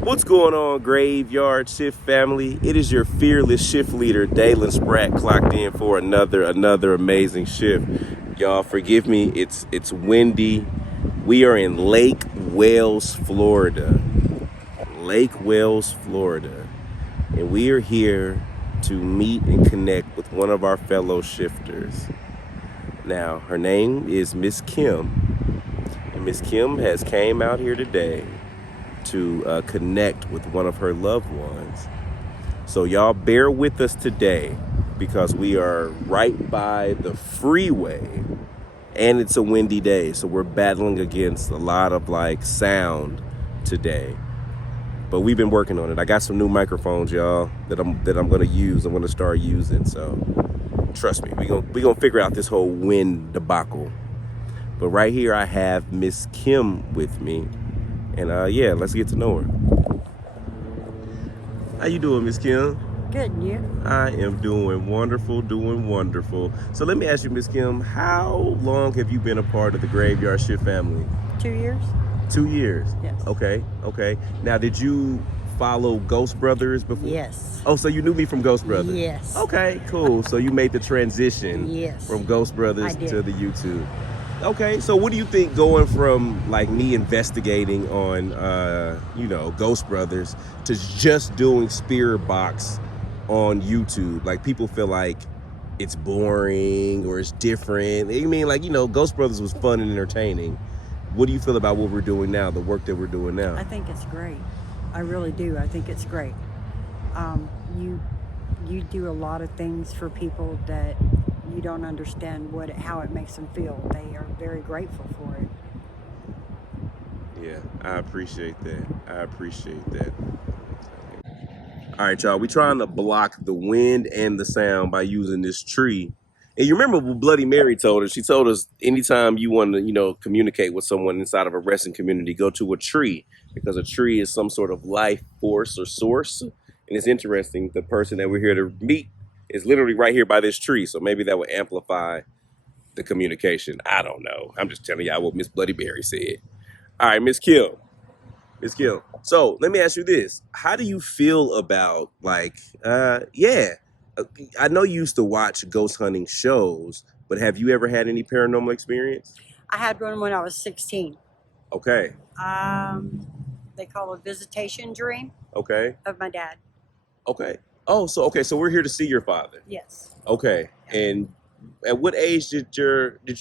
What's going on, Graveyard Shift family? It is your fearless shift leader, Dalen Spratt, clocked in for another amazing shift. Y'all, forgive me. It's windy. We are in Lake Wales, Florida. Lake Wales, Florida, and we are here to meet and connect with one of our fellow shifters. Now, her name is Miss Kim, and Miss Kim has came out here today to connect with one of her loved ones. So y'all bear with us today because we are right by the freeway and it's a windy day. So we're battling against a lot of like sound today. But we've been working on it. I got some new microphones, y'all, that I'm gonna use. I'm gonna start using. So trust me, we gonna figure out this whole wind debacle. But right here I have Miss Kim with me. And yeah, let's get to know her. How you doing, Miss Kim? Good, and you? I am doing wonderful, doing wonderful. So let me ask you, Miss Kim, how long have you been a part of the Graveyard Shift family? 2 years? 2 years? Yes. Okay. Now, did you follow Ghost Brothers before? Yes. Oh, so you knew me from Ghost Brothers? Yes. Okay, cool. So you made the transition Yes. from Ghost Brothers I did. to the YouTube. Okay, so what do you think going from like me investigating on, Ghost Brothers to just doing Spirit Box on YouTube? Like people feel like it's boring or it's different. I mean, like, Ghost Brothers was fun and entertaining. What do you feel about what we're doing now, the work that we're doing now? I think it's great. I really do. I think it's great. You do a lot of things for people that you don't understand how it makes them feel. They are very grateful for it. Yeah, I appreciate that. All right, y'all, we trying to block the wind and the sound by using this tree. And you remember what Bloody Mary told us? She told us anytime you want to, communicate with someone inside of a wrestling community, go to a tree because a tree is some sort of life force or source. And it's interesting, the person that we're here to meet is literally right here by this tree. So maybe that would amplify the communication. I don't know. I'm just telling y'all what Miss Bloody Mary said. All right, Miss Kill. Miss Kill. So let me ask you this. How do you feel about I know you used to watch ghost hunting shows, but have you ever had any paranormal experience? I had one when I was 16. Okay. They call it a visitation dream Okay. of my dad. Okay. Oh, so we're here to see your father. Yes. Okay. And at what age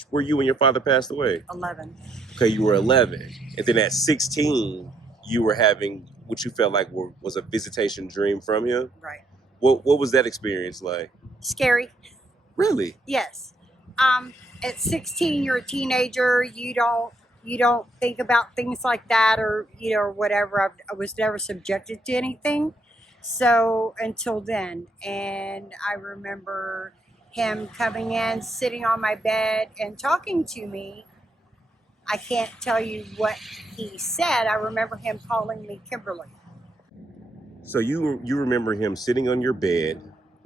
were you when your father passed away? 11. Okay, you were 11. And then at 16, you were having what you felt like was a visitation dream from him? Right. What was that experience like? Scary. Really? Yes. At 16, you're a teenager. You don't think about things like that, or or whatever. I was never subjected to anything, so until then. And I remember him coming in, sitting on my bed, and talking to me. I can't tell you what he said. I remember him calling me Kimberly. So you remember him sitting on your bed.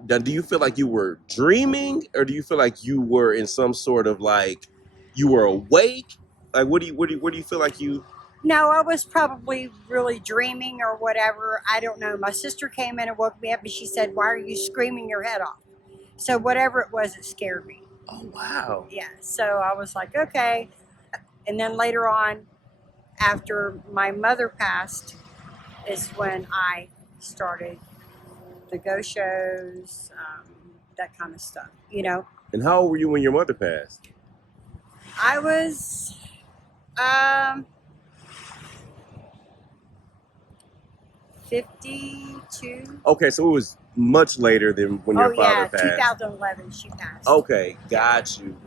Now, do you feel like you were dreaming, or do you feel like you were in some sort of like you were awake? Like what do you feel like you? No, I was probably really dreaming or whatever. I don't know. My sister came in and woke me up, and she said, "Why are you screaming your head off?" So whatever it was, it scared me. Oh wow. Yeah. So I was like, okay. And then later on, after my mother passed, is when I started the ghost shows, that kind of stuff. And how old were you when your mother passed? I was 52. Okay, so it was much later than when your father passed. 2011 she passed. Okay, got you.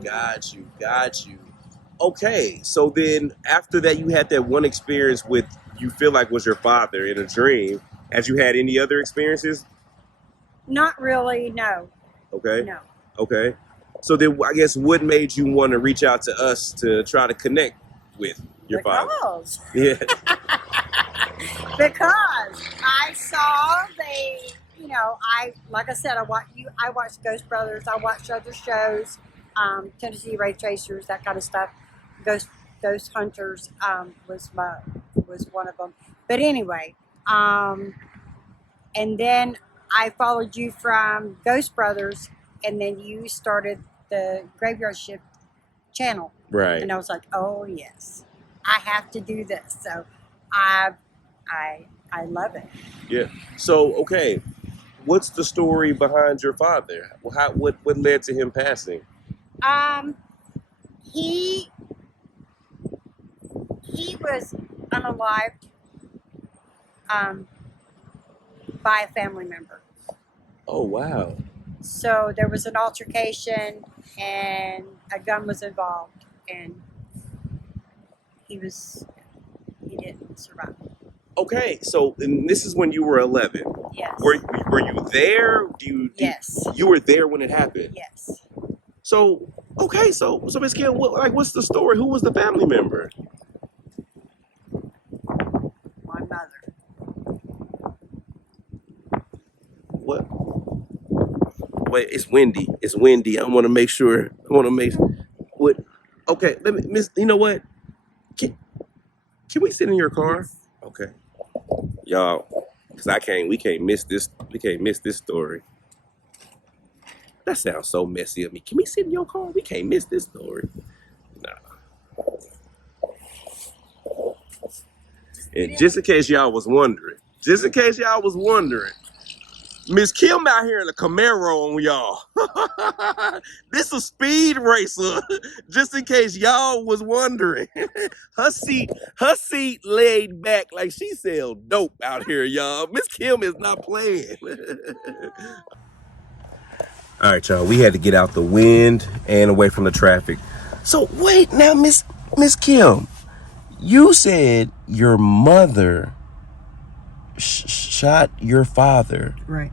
Okay, so then after that, you had that one experience with you feel like was your father in a dream. Have you had any other experiences? Not really, no. Okay. No. Okay. So then I guess what made you want to reach out to us to try to connect with your father? Yeah. Because I saw like I said, I watched Ghost Brothers, I watched other shows, Tennessee Ray Tracers, that kind of stuff. Ghost Hunters was one of them. But anyway, And then I followed you from Ghost Brothers, and then you started the Graveyard Shift channel. Right. And I was like, oh yes, I have to do this. So I I love it. Yeah. So, okay, what's the story behind your father? What led to him passing? He was unalived by a family member. Oh, wow. So there was an altercation and a gun was involved, and he didn't survive. Okay, so and this is when you were 11. Yes. Were you there? Yes. You were there when it happened. Yes. So okay, so Miss Kim, what's the story? Who was the family member? My mother. What? Wait, it's windy. It's windy. I want to make sure. What? Okay, let me. Miss, you know what? Can we sit in your car? Yes. Okay, y'all, because we can't miss this. We can't miss this story. That sounds so messy of me. Can we sit in your car? We can't miss this story. Nah. And just in case y'all was wondering, Miss Kim out here in a Camaro on y'all. This a speed racer. Just in case y'all was wondering. Her seat laid back like she sell dope out here, y'all. Miss Kim is not playing. All right, y'all. We had to get out the wind and away from the traffic. So wait, now, Miss Kim, you said your mother shot your father. Right.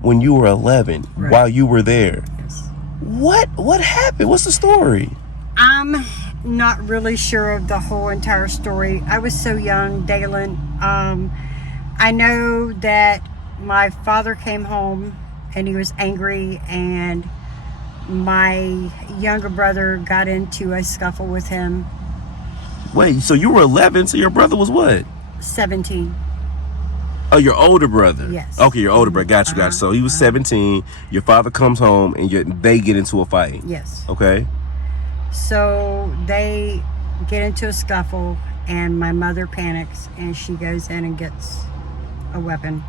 When you were 11, right. While you were there. Yes. What happened? What's the story? I'm not really sure of the whole entire story. I was so young, Dalen. I know that my father came home and he was angry, and my younger brother got into a scuffle with him. Wait, so you were 11, so your brother was what? 17. Oh, your older brother. Yes. Okay, your older brother. Got you. So he was 17. Your father comes home and they get into a fight. Yes. Okay. So they get into a scuffle, and my mother panics, and she goes in and gets a weapon,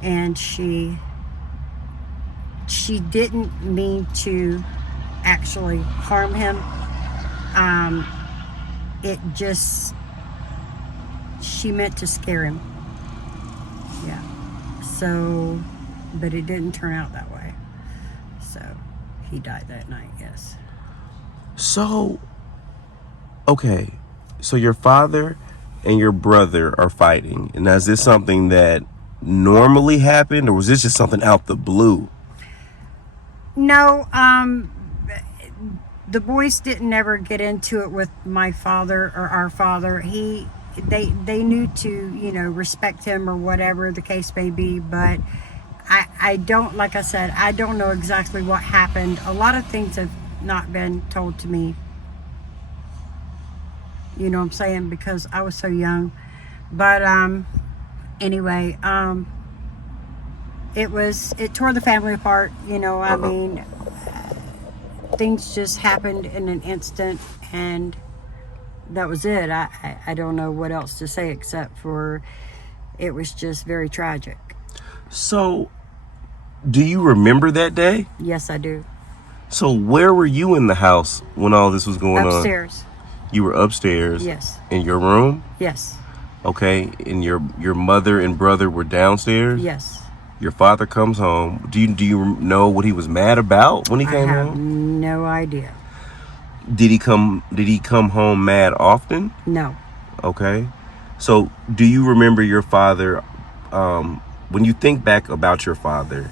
and she didn't mean to actually harm him. She meant to scare him. Yeah. So, but it didn't turn out that way. So he died that night. Yes. So, okay, so your father and your brother are fighting, and is this something that normally happened, or was this just something out the blue? No, the boys didn't ever get into it with my father or our father. They knew to, respect him or whatever the case may be, but I don't, like I said, I don't know exactly what happened. A lot of things have not been told to me. You know what I'm saying? Because I was so young. But anyway, it tore the family apart, I mean, things just happened in an instant, and that was it. I don't know what else to say except for it was just very tragic. So, do you remember that day? Yes, I do. So where were you in the house when all this was going on? Upstairs. You were upstairs? Yes. In your room? Yes. Okay, and your mother and brother were downstairs? Yes. Your father comes home. Do you know what he was mad about when he came home? I have no idea. Did he come home mad often? No. Okay. So do you remember your father, when you think back about your father,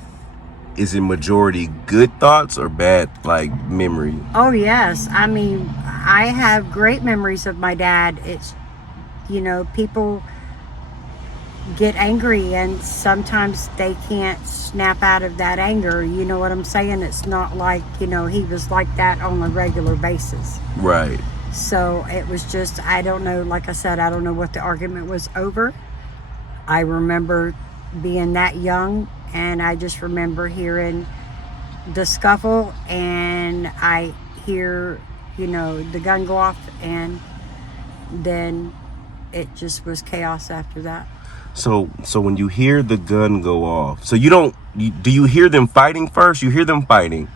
is it majority good thoughts or bad, like, memory? Oh, yes. I mean, I have great memories of my dad. It's, people get angry, and sometimes they can't snap out of that anger. You know what I'm saying? It's not like, he was like that on a regular basis. Right. So it was just, I don't know, like I said, I don't know what the argument was over. I remember being that young, and I just remember hearing the scuffle, and I hear, the gun go off, and then it just was chaos after that. So when you hear the gun go off, so do you hear them fighting first? You hear them fighting.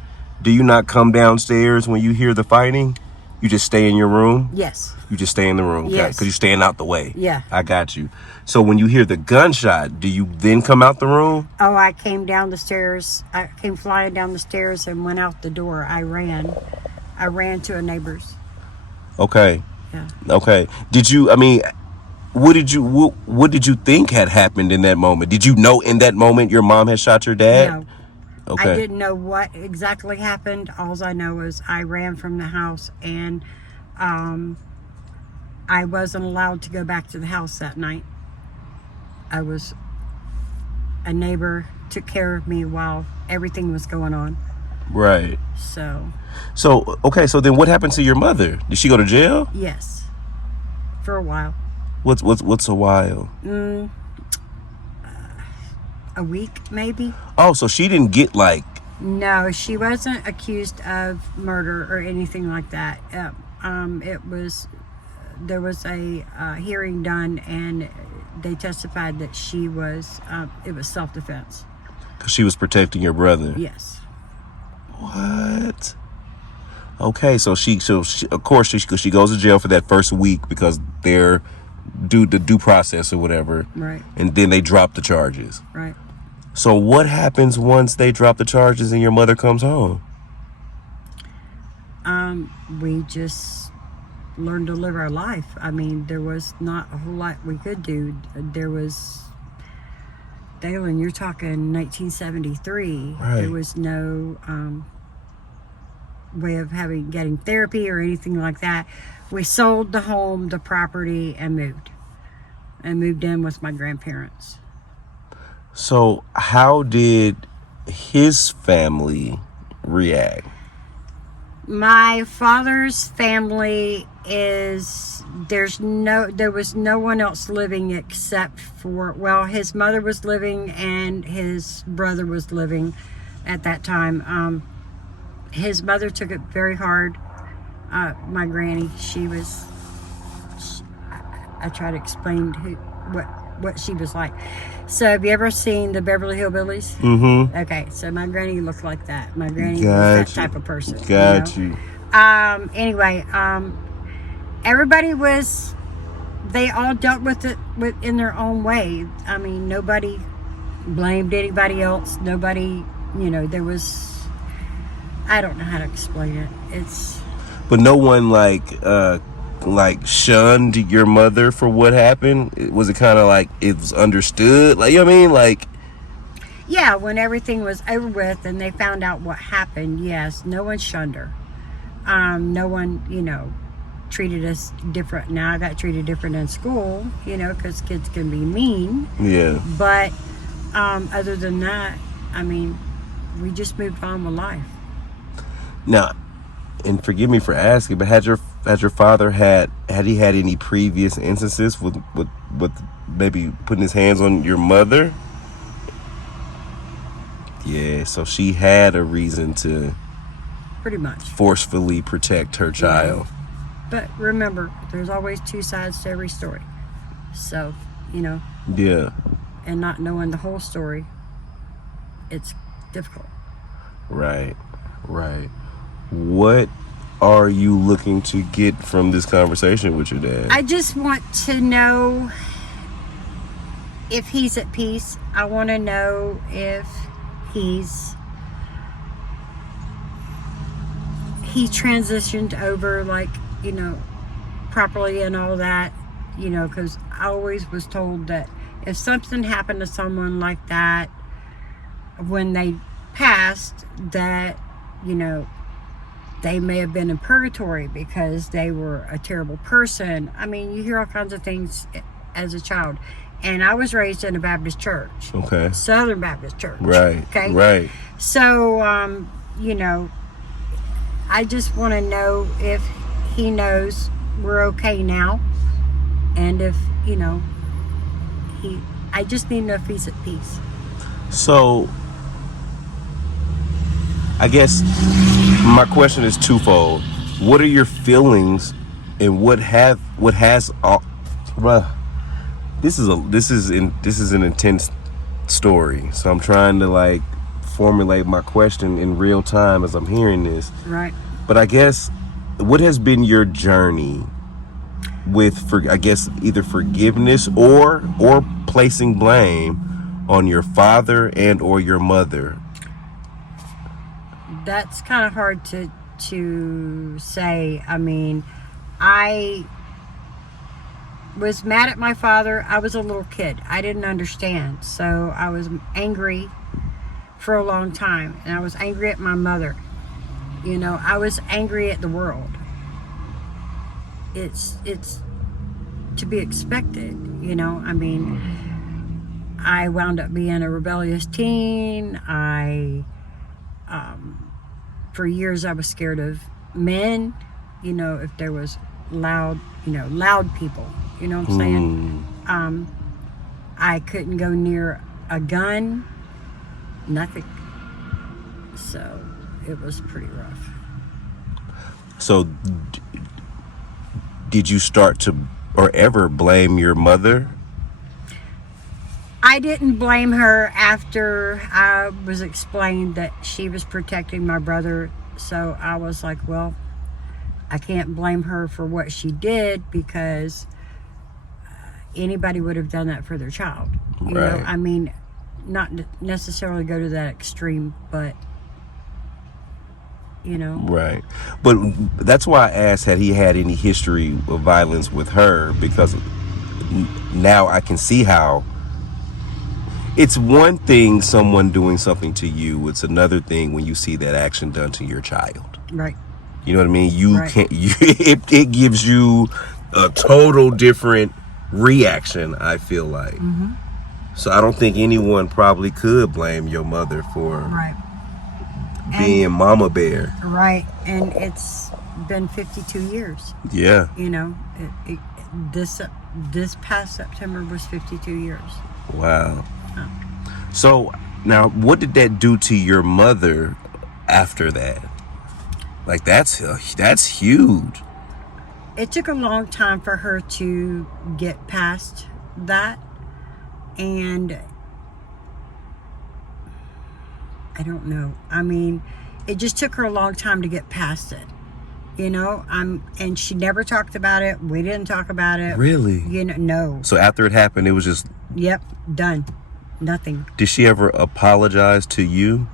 Do you not come downstairs when you hear the fighting? You just stay in your room? Yes. You just stay in the room, okay? Yes. Because you're staying out the way. Yeah. I got you. So when you hear the gunshot, do you then come out the room? Oh, I came down the stairs. I came flying down the stairs and went out the door. I ran to a neighbor's. Okay. Yeah. Okay. What did you think had happened in that moment? Did you know in that moment your mom had shot your dad? No. Okay. I didn't know what exactly happened. All I know is I ran from the house, and I wasn't allowed to go back to the house that night. A neighbor took care of me while everything was going on. Right. So okay, so then what happened to your mother? Did she go to jail? yes, for a while. What's a while? A week, maybe. Oh, so she didn't get No, she wasn't accused of murder or anything like that. There was a hearing done, and they testified that it was self-defense. because she was protecting your brother. Yes. What? Okay, so she of course she goes to jail for that first week because they're the due process or whatever. Right. And then they drop the charges. Right. So what happens once they drop the charges and your mother comes home? We just learned to live our life. I mean, there was not a whole lot we could do. There was, Dalen, you're talking 1973. Right. There was no way of getting therapy or anything like that. We sold the home, the property, and moved in with my grandparents. So how did his family react? My father's family there was no one else living except for, his mother was living and his brother was living at that time. His mother took it very hard. My granny, I try to explain what she was like. So have you ever seen the Beverly Hillbillies? Mm-hmm. Okay, so my granny looked like that. My granny was that type of person. Got you. Anyway, everybody they all dealt with it in their own way. I mean, nobody blamed anybody else. Nobody, I don't know how to explain it. But no one shunned your mother for what happened? Was it kind of like it was understood? Like, you know what I mean? Like, yeah, when everything was over with and they found out what happened, yes, no one shunned her. No one, treated us different. Now I got treated different in school, because kids can be mean. yeah. But other than that, I mean, we just moved on with life. Now, and forgive me for asking, but had your father had he had any previous instances with maybe putting his hands on your mother? Yeah, so she had a reason to Pretty much. forcefully protect her child. But remember, there's always two sides to every story. So, Yeah. and not knowing the whole story, it's difficult. Right. What are you looking to get from this conversation with your dad? I just want to know if he's at peace. I want to know if he transitioned over, properly and all that, because I always was told that if something happened to someone like that when they passed, that, they may have been in purgatory because they were a terrible person. I mean, you hear all kinds of things as a child. And I was raised in a Baptist church. Okay. Southern Baptist church. Right. Okay. Right. So, I just want to know if he knows we're okay now. And if, I just need to know if he's at peace. So, I guess my question is twofold. What are your feelings, and what has bruh, this is an intense story. So I'm trying to like formulate my question in real time as I'm hearing this. Right. But I guess, what has been your journey with, I guess, either forgiveness or placing blame on your father and or your mother? That's kind of hard to say. I mean, I was mad at my father. I was a little kid. I didn't understand. So I was angry for a long time. And I was angry at my mother. You know, I was angry at the world. It's to be expected, you know. I mean, I wound up being a rebellious teen. For years I was scared of men, you know, if there was loud people, you know what I'm saying? I couldn't go near a gun, nothing. So it was pretty rough. So did you start to or ever blame your mother? I didn't blame her after I was explained that she was protecting my brother. So I was like, well, I can't blame her for what she did, because anybody would have done that for their child. You know, I mean, not necessarily go to that extreme, but you know. Right. But that's why I asked, had he had any history of violence with her, because now I can see how it's one thing someone doing something to you, it's another thing when you see that action done to your child. Right. You know what I mean? You can't it gives you a total different reaction, I feel like. So I don't think anyone probably could blame your mother for being Mama Bear. Right. And it's been 52 years. Yeah. You know, this past September was 52 years. Wow. So now, what did that do to your mother after that? Like, that's huge. It took a long time for her to get past that, and I don't know. I mean, it just took her a long time to get past it. You know, and she never talked about it. We didn't talk about it. Really? You know, no. So after it happened, it was just... Yep, done. Nothing. Did she ever apologize to you?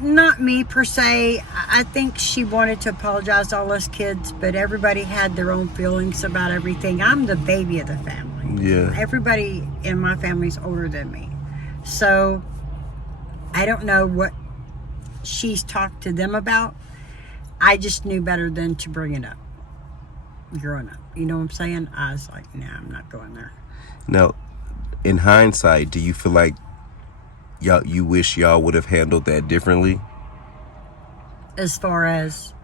Not me per se. I think she wanted to apologize to all us kids, but everybody had their own feelings about everything. I'm the baby of the family. Yeah. Everybody in my family's older than me. So I don't know what she's talked to them about. I just knew better than to bring it up growing up. You know what I'm saying? I was like, nah, I'm not going there. Now, in hindsight, do you feel like you wish y'all would have handled that differently? As far as?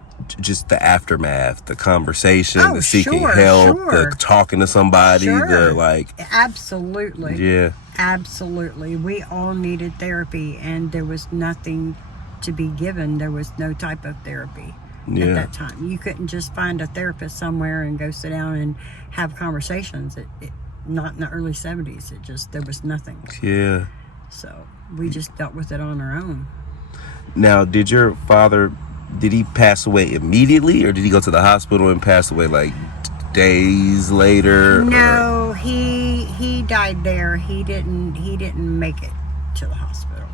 Just the aftermath, the conversation, the seeking sure, help, sure. the talking to somebody, Sure. the like... Absolutely. Yeah. Absolutely. We all needed therapy, and there was nothing to be given. There was no type of therapy at that time. You couldn't just find a therapist somewhere and go sit down and have conversations. Not in the early 70s. There was nothing. Yeah. So we just dealt with it on our own. Now, did your father, did he pass away immediately, or did he go to the hospital and pass away like days later? No, he died there. He didn't make it to the hospital.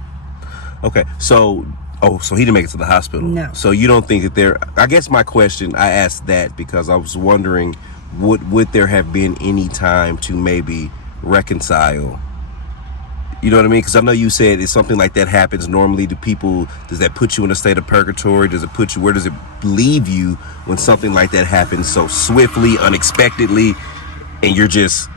Okay, so he didn't make it to the hospital. No. So you don't think that I guess my question, I asked that because I was wondering, would there have been any time to maybe reconcile? You know what I mean? Because I know you said if something like that happens normally to people, does that put you in a state of purgatory? Where does it leave you when something like that happens so swiftly, unexpectedly, and you're just...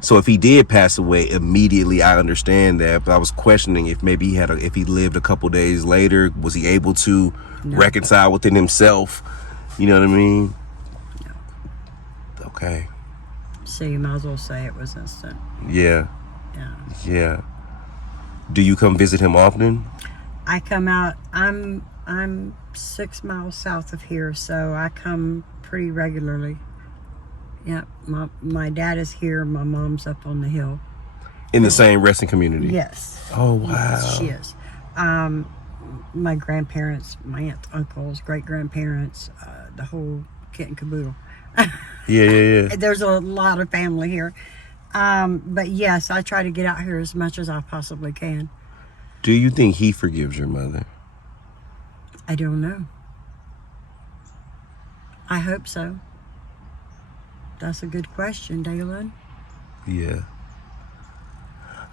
So if he did pass away immediately, I understand that, but I was questioning if maybe if he lived a couple days later, was he able to reconcile within himself? You know what I mean? No. Okay. So you might as well say it was instant. Yeah. Yeah. Yeah. Do you come visit him often? I come out. I'm 6 miles south of here, so I come pretty regularly. Yeah. My dad is here. My mom's up on the hill. In the same resting community? Yes. Oh, wow. Yes, she is. My grandparents, my aunts, uncles, great-grandparents, the whole kit and caboodle. Yeah. There's a lot of family here. But yes, I try to get out here as much as I possibly can. Do you think he forgives your mother? I don't know. I hope so. That's a good question, Dalen. Yeah.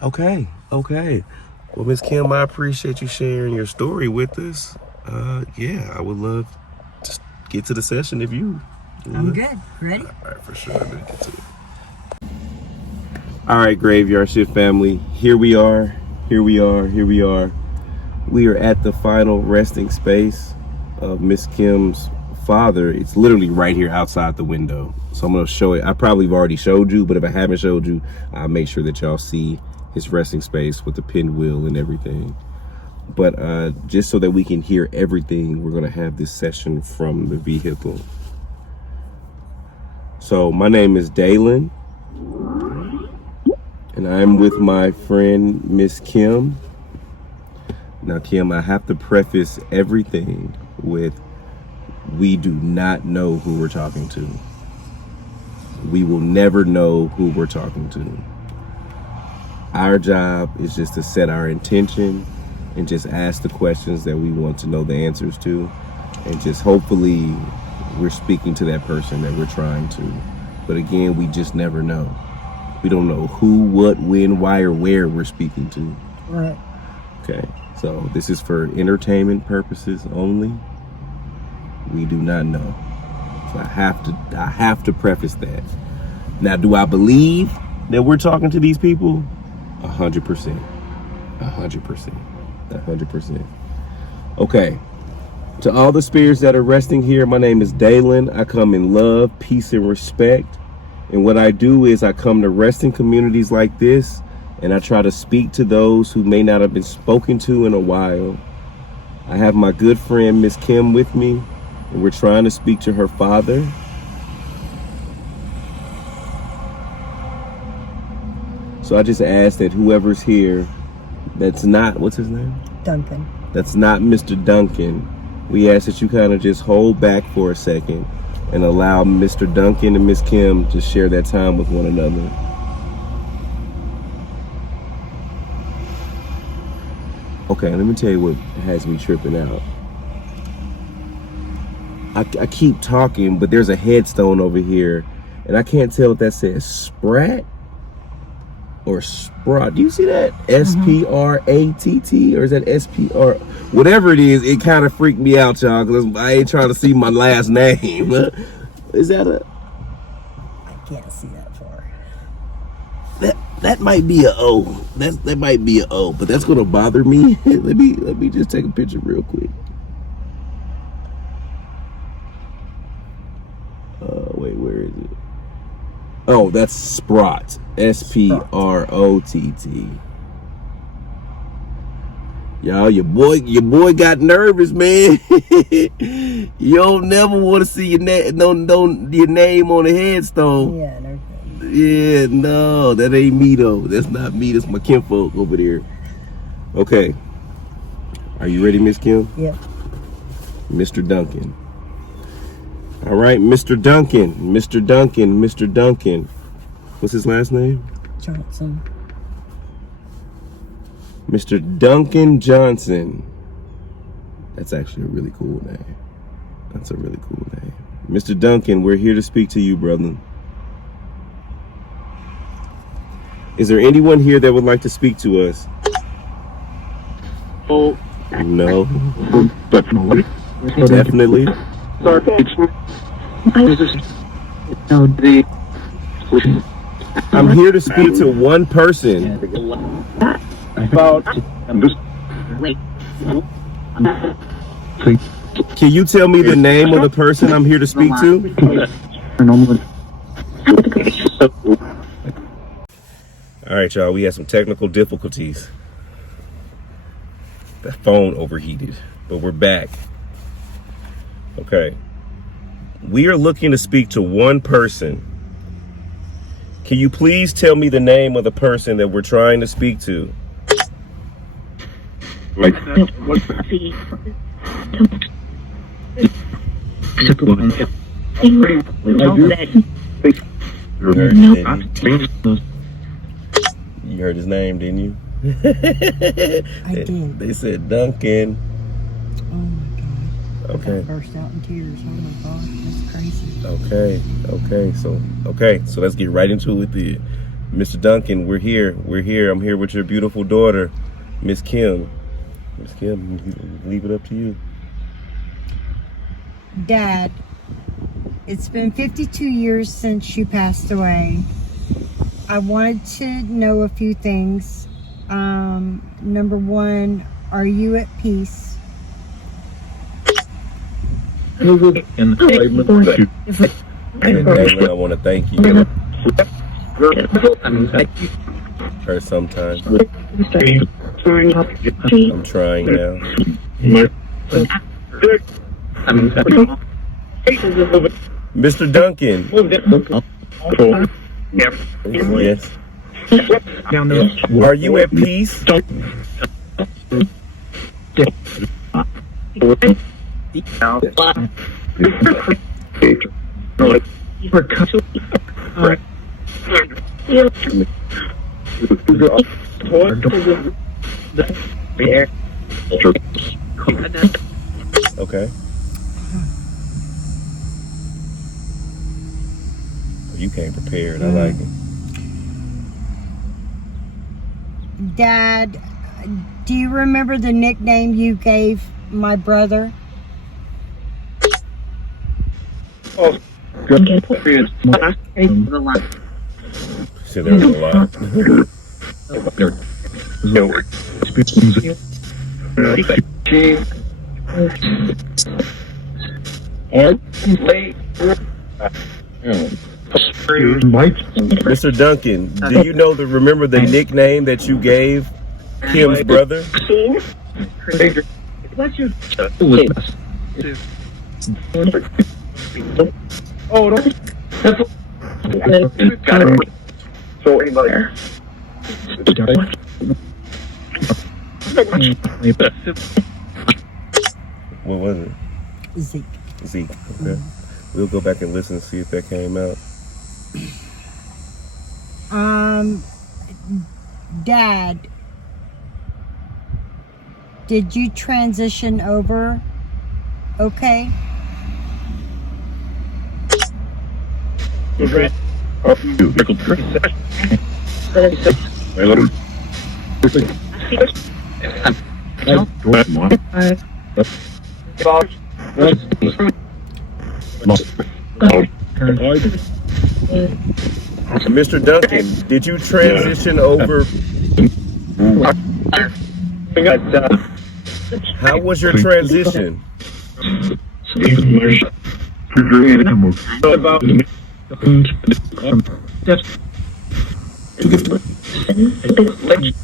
Okay. Well, Miss Kim, I appreciate you sharing your story with us. Yeah, I would love to get to the session if you. I'm good. Ready? All right, for sure. I'm gonna get to it. All right, Graveyard Shift family. Here we are. We are at the final resting space of Miss Kim's father. It's literally right here outside the window. So I'm gonna show it. I probably have already showed you, but if I haven't showed you, I'll make sure that y'all see his resting space with the pinwheel and everything. But just so that we can hear everything, we're gonna have this session from the vehicle. So my name is Dalen, and I'm with my friend Miss Kim. Now, Kim, I have to preface everything with, we do not know who we're talking to. We will never know who we're talking to. Our job is just to set our intention and just ask the questions that we want to know the answers to, and just hopefully we're speaking to that person that we're trying to. But again, we just never know. We don't know who, what, when, why, or where we're speaking to. Right. Okay, so this is for entertainment purposes only. We do not know. So I have to preface that. Now, do I believe that we're talking to these people? 100%. 100%. Okay. To all the spirits that are resting here, my name is Dalen. I come in love, peace, and respect. And what I do is I come to resting communities like this, and I try to speak to those who may not have been spoken to in a while. I have my good friend Miss Kim with me, and we're trying to speak to her father. So I just ask that whoever's here that's not, what's his name? Duncan. That's not Mr. Duncan. We ask that you kind of just hold back for a second and allow Mr. Duncan and Miss Kim to share that time with one another. Okay, let me tell you what has me tripping out. I keep talking, but there's a headstone over here, and I can't tell if that says Spratt or Spratt. Do you see that? S-P-R-A-T-T, or is that S-P-R? Whatever it is, it kind of freaked me out, y'all, because I ain't trying to see my last name. Is that a... I can't see that far. That might be a O. That might be a O, but that's gonna bother me. let me just take a picture real quick. Wait, where is it? Oh, that's Spratt. S-P-R-O-T-T. Y'all, your boy got nervous, man. You don't never want to see your name on the headstone. Yeah, no. Yeah, no, that ain't me though. That's not me. That's my kinfolk over there. Okay. Are you ready, Miss Kim? Yep. Mr. Duncan. All right, Mr. Duncan. What's his last name? Johnson. Mr. Duncan Johnson. That's actually a really cool name. That's a really cool name. Mr. Duncan, we're here to speak to you, brother. Is there anyone here that would like to speak to us? Oh. No. Definitely. I'm here to speak to one person. Can you tell me the name of the person I'm here to speak to? All right, y'all, we had some technical difficulties. The phone overheated, but we're back. Okay. We are looking to speak to one person. Can you please tell me the name of the person that we're trying to speak to? You heard his name, didn't you? I did. They said Duncan. Oh my God. Okay. I burst out in tears. Oh my gosh, that's crazy. Okay. So let's get right into it then. Mr. Duncan, we're here. I'm here with your beautiful daughter, Miss Kim. Miss Kim, leave it up to you. Dad, it's been 52 years since you passed away. I wanted to know a few things. Number one, are you at peace? And Dalen, I want to thank you. Her sometimes. I'm trying now. Mr. Duncan. Yes. Are you at peace? Okay. You came prepared. I like it. Dad, do you remember the nickname you gave my brother? So there was a lot. Mr. Duncan, do you remember the nickname that you gave Kim's brother? What was it? Zeke. Okay. We'll go back and listen and see if that came out. Dad, did you transition over okay? Mr. Duncan, did you transition over? How was your transition?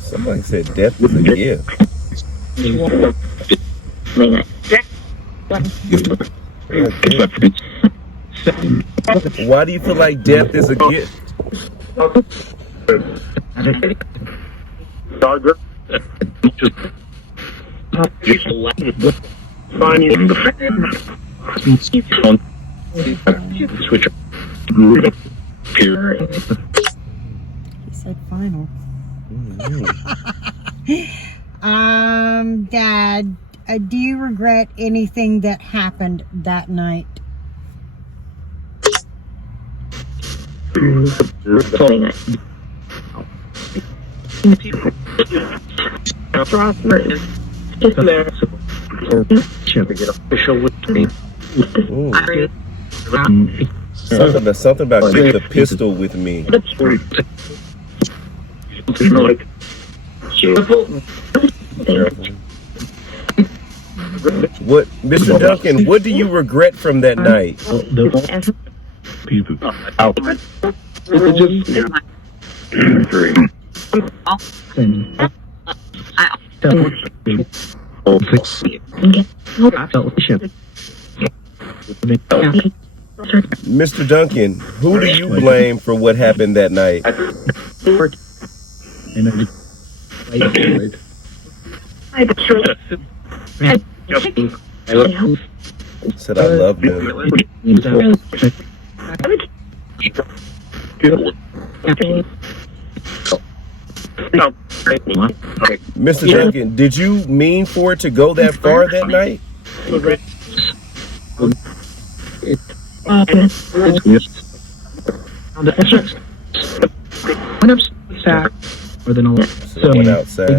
Somebody said death is a gift. Why do you feel like death is a gift? He said final. Dad, do you regret anything that happened that night? Something about keep the pistol with me. What, Mr. Duncan, what do you regret from that night? Mr. Duncan, who do you blame for what happened that night? Said I loved him. Mr. Duncan, did you mean for it to go that far that night? Someone outside.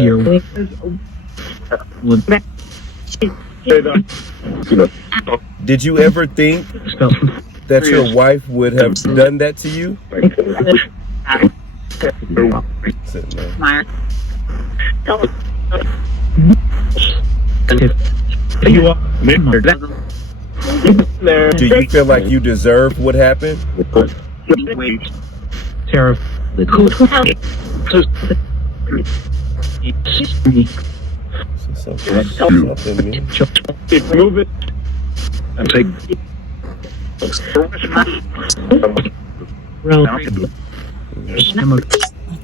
Did you ever think that your wife would have done that to you? Sitting there. Do you feel like you deserve what happened? I thought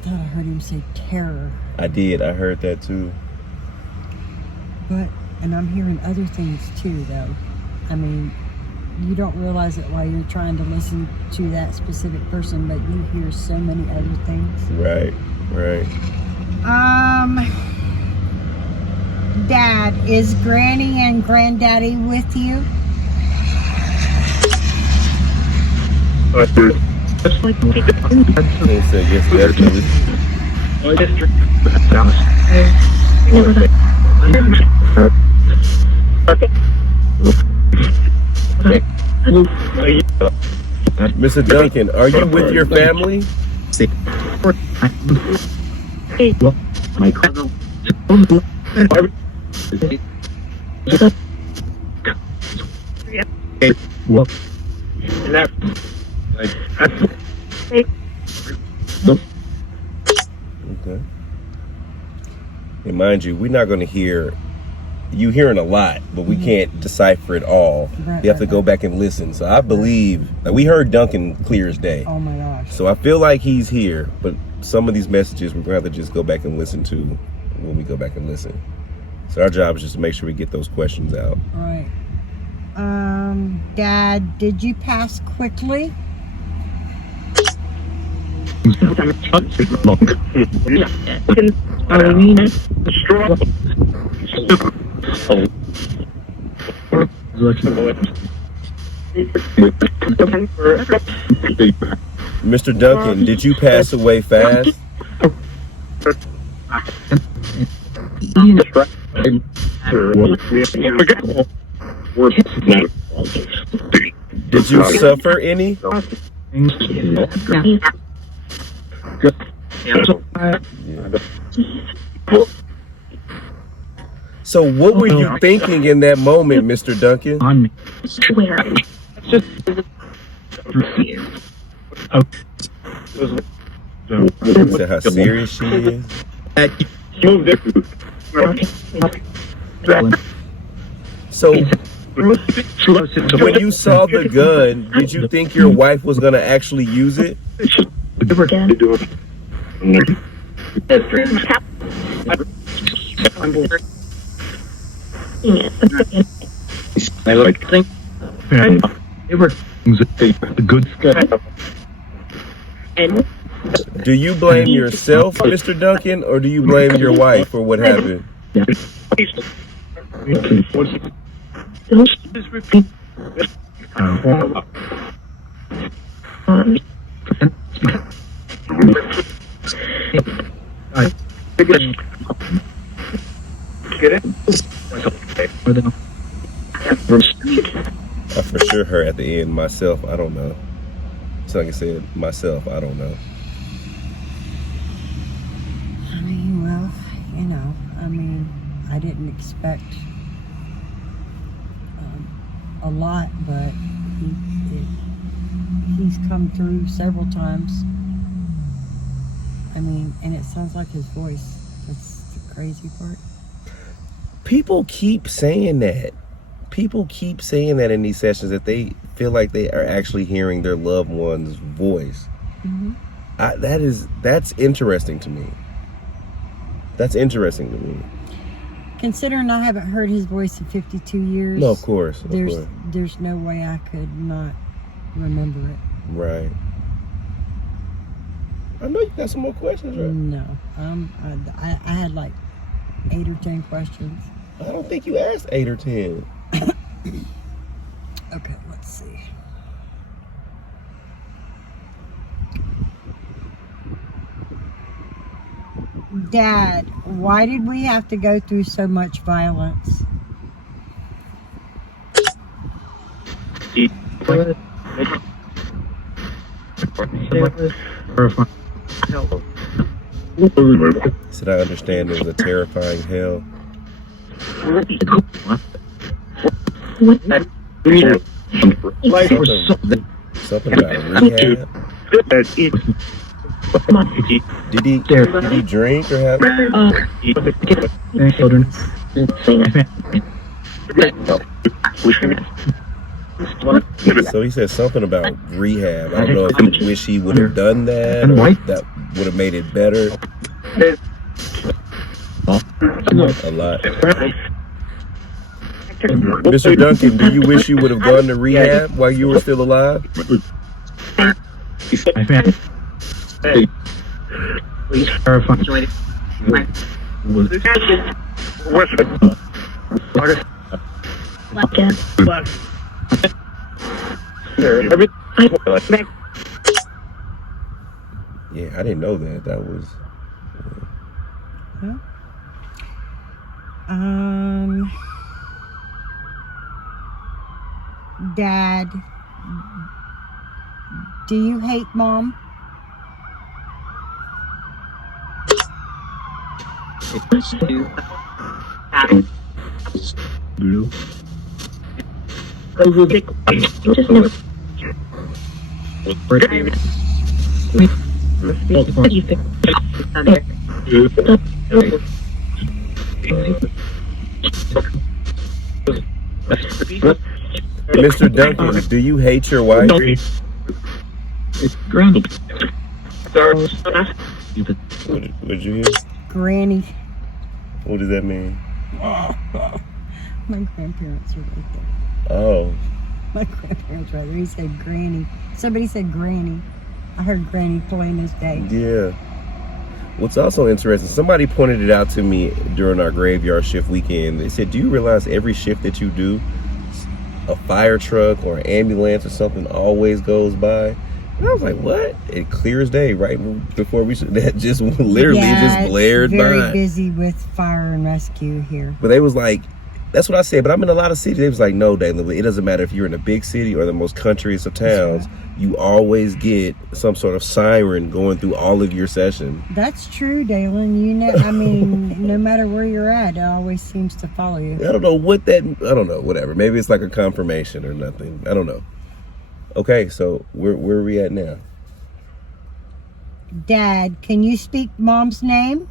I heard him say terror. I did. I heard that too. But, and I'm hearing other things too, though. I mean, you don't realize it while you're trying to listen to that specific person, but you hear so many other things. Right. Dad, is Granny and Granddaddy with you? He said yes, definitely. Mr. Duncan, are you with your family? Okay. And mind you, we're not going to hear you hearing a lot, but we can't decipher it all. You have to go back and listen. So I believe that we heard Duncan clear as day. Oh my gosh. So I feel like he's here, but some of these messages we're going to have to just go back and listen to when we go back and listen. So our job is just to make sure we get those questions out. Right. Dad, did you pass quickly? Mr. Duncan, did you pass away fast? Did you suffer any? So what were you thinking in that moment, Mr. Duncan? See how serious she is? So when you saw the gun, did you think your wife was going to actually use it? Do you blame yourself, Mr. Duncan, or do you blame your wife for what happened? I for sure her at the end. Myself, I don't know. So like I said, myself, I don't know. I mean, well, you know, I didn't expect a lot, but he's come through several times. I mean, and it sounds like his voice. That's the crazy part. People keep saying that. People keep saying that in these sessions, that they feel like they are actually hearing their loved one's voice. Mm-hmm. That's interesting to me. That's interesting to me. Considering I haven't heard his voice in 52 years. No, of course. There's no way I could not remember it. Right. I know you got some more questions, right? No. I had like 8 or 10 questions. I don't think you asked 8 or 10. Okay, let's see. Dad, why did we have to go through so much violence? Said I understand it was a terrifying hell. Something about rehab. Did he drink or have? Children. So he said something about rehab. I don't know if he wish he would have done that, or if that would have made it better. A lot. Mr. Duncan, do you wish you would have gone to rehab while you were still alive? Yeah, I didn't know that. That was. Dad, do you hate Mom? Mr. Duncan, do you hate your wife? What did you hear? Granny. What does that mean? My grandparents were right there. Oh. My grandparents were right there. He said Granny. Somebody said Granny. I heard Granny plain as day. Yeah. What's also interesting, somebody pointed it out to me during our graveyard shift weekend. They said, do you realize every shift that you do, a fire truck or an ambulance or something always goes by? And I was like, what? It clears day right before we should. That just literally just blared by. Very busy with fire and rescue here. But they was like, that's what I said. But I'm in a lot of cities. They was like, no, Dalen, it doesn't matter if you're in a big city or the most countryest of towns. You always get some sort of siren going through all of your sessions. That's true, Dalen. You know, I mean, no matter where you're at, it always seems to follow you. I don't know what that. I don't know. Whatever. Maybe it's like a confirmation or nothing. I don't know. Okay, so where are we at now? Dad, can you speak Mom's name?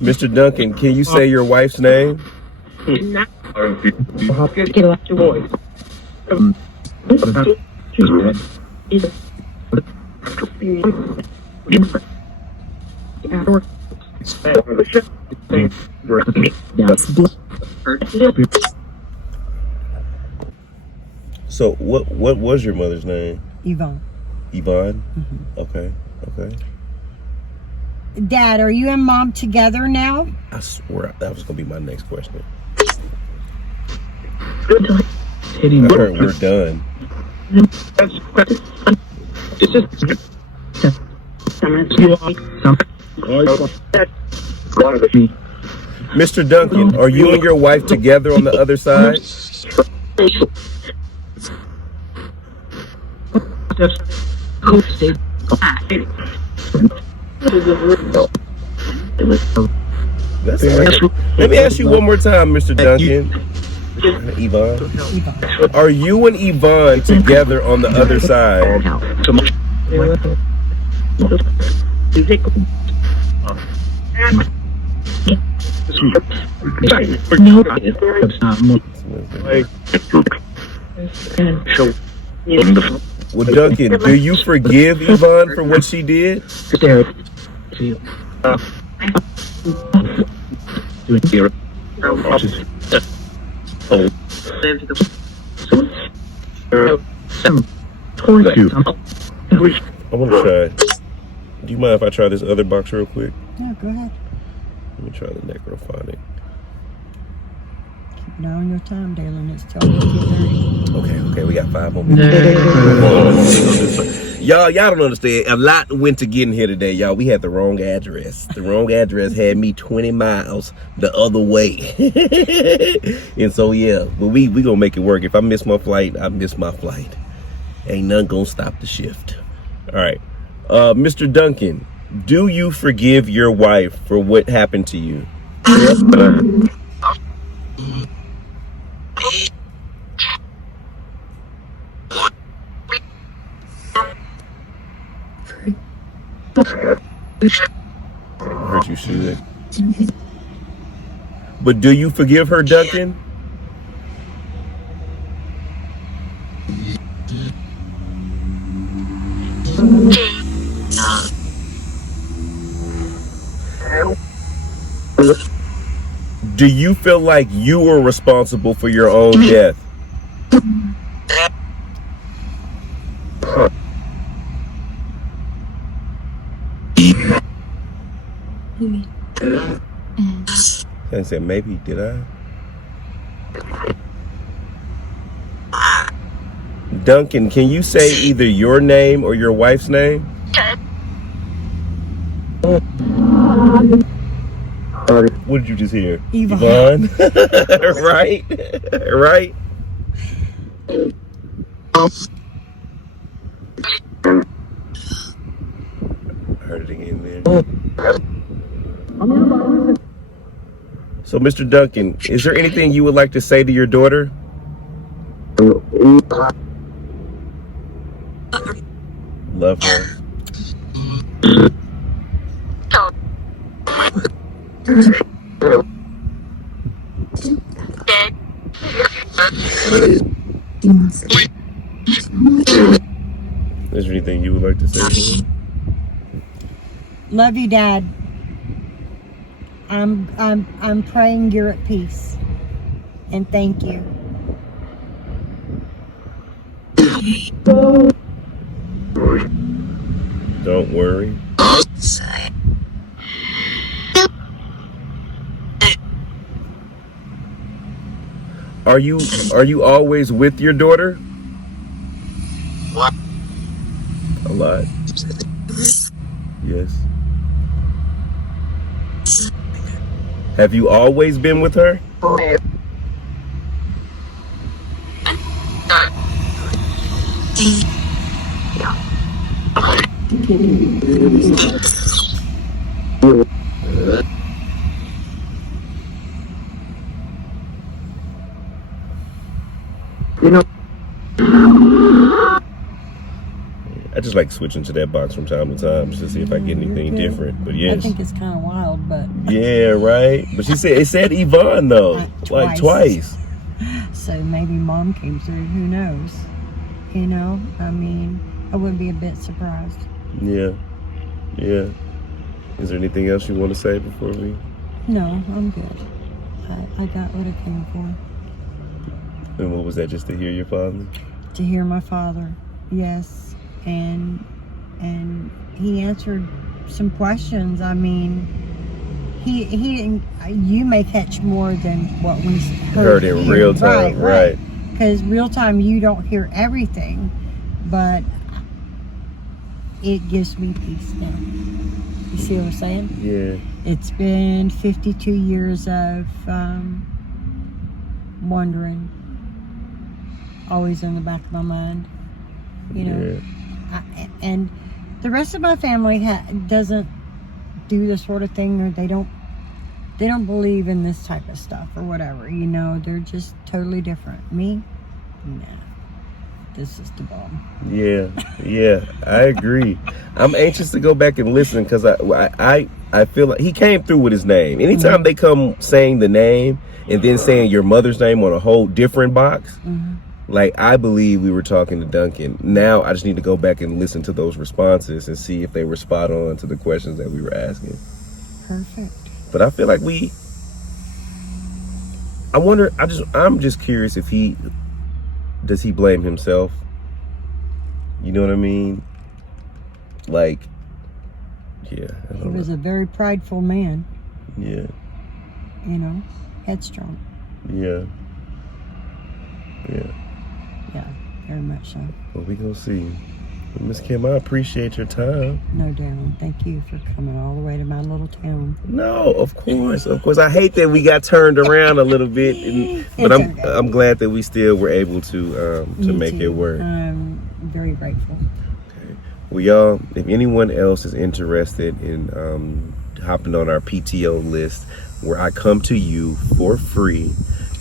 Mr. Duncan, can you say your wife's name? So what was your mother's name? Yvonne. Yvonne? Mm-hmm. Okay. Dad, are you and Mom together now? I swear that was gonna be my next question. I heard we're done. Mr. Duncan, are you and your wife together on the other side? That's all right. Let me ask you one more time, Mr. Duncan. Yvonne. Are you and Yvonne together on the other side? Well, Duncan, do you forgive Yvonne for what she did? I want to try. Do you mind if I try this other box real quick? Yeah, go ahead. Let me try the necrophonic. Keep an eye on your time, Dalen. It's 12:30. Okay, we got 5 more minutes. Y'all don't understand. A lot went to getting here today, y'all. We had the wrong address. The wrong address had me 20 miles the other way. And so, yeah, but we gonna make it work. If I miss my flight, I miss my flight. Ain't nothing gonna stop the shift. All right. Mr. Duncan, do you forgive your wife for what happened to you? I heard you should. But do you forgive her, Duncan? Do you feel like you were responsible for your own death? I said, maybe, did I? Duncan, can you say either your name or your wife's name? What did you just hear? Yvonne. Right? Right? I heard it again there. So, Mr. Duncan, is there anything you would like to say to your daughter? Love her. Is there anything you would like to say to her? Love you, Dad. I'm praying you're at peace. And thank you. Don't worry. Are you always with your daughter? A lot. Yes. Have you always been with her? I just like switching to that box from time to time just to see if I get anything different. But yes. I think it's kind of wild, but yeah, right. But it said Yvonne though, like twice. So maybe Mom came through. Who knows? You know, I mean, I wouldn't be a bit surprised. Yeah. Is there anything else you want to say before we? No, I'm good. I got what I came for. And what was that? Just to hear your father? To hear my father, yes, and he answered some questions. I mean, he didn't. You may catch more than what we heard in real time, right? Because real time you don't hear everything, but it gives me peace now. You see what I'm saying? Yeah. It's been 52 years of wondering, always in the back of my mind. You know, And the rest of my family doesn't do the sort of thing, or they don't believe in this type of stuff or whatever. You know, they're just totally different. Me, nah, this is the bomb. Yeah, I agree. I'm anxious to go back and listen because I feel like he came through with his name. Anytime they come saying the name and then saying your mother's name on a whole different box, like, I believe we were talking to Duncan. Now I just need to go back and listen to those responses and see if they were spot on to the questions that we were asking. Perfect. But I feel like I'm just curious if does he blame himself? You know what I mean? Like, yeah. He was a very prideful man. Yeah. You know, headstrong. Yeah. Yeah, very much so. Well, we gonna see. Miss Kim, I appreciate your time. No, Dalen, thank you for coming all the way to my little town. No, of course. I hate that we got turned around a little bit, but I'm glad that we still were able to make it work. I'm very grateful. Okay. Well, y'all, if anyone else is interested in hopping on our PTO list, where I come to you for free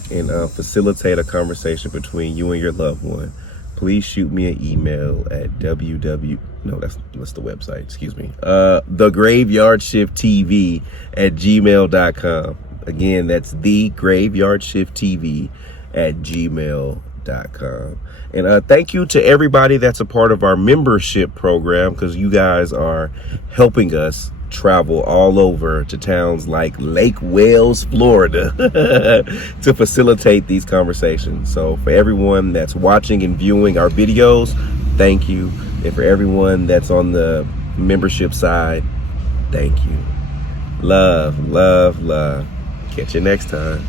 and facilitate a conversation between you and your loved one, please shoot me an email at that's the website, excuse me. thegraveyardshift@gmail.com. Again, that's thegraveyardshift@gmail.com. And thank you to everybody that's a part of our membership program, because you guys are helping us travel all over to towns like Lake Wales, Florida to facilitate these conversations. So for everyone that's watching and viewing our videos, thank you. And for everyone that's on the membership side, thank you. Love, love, love. Catch you next time.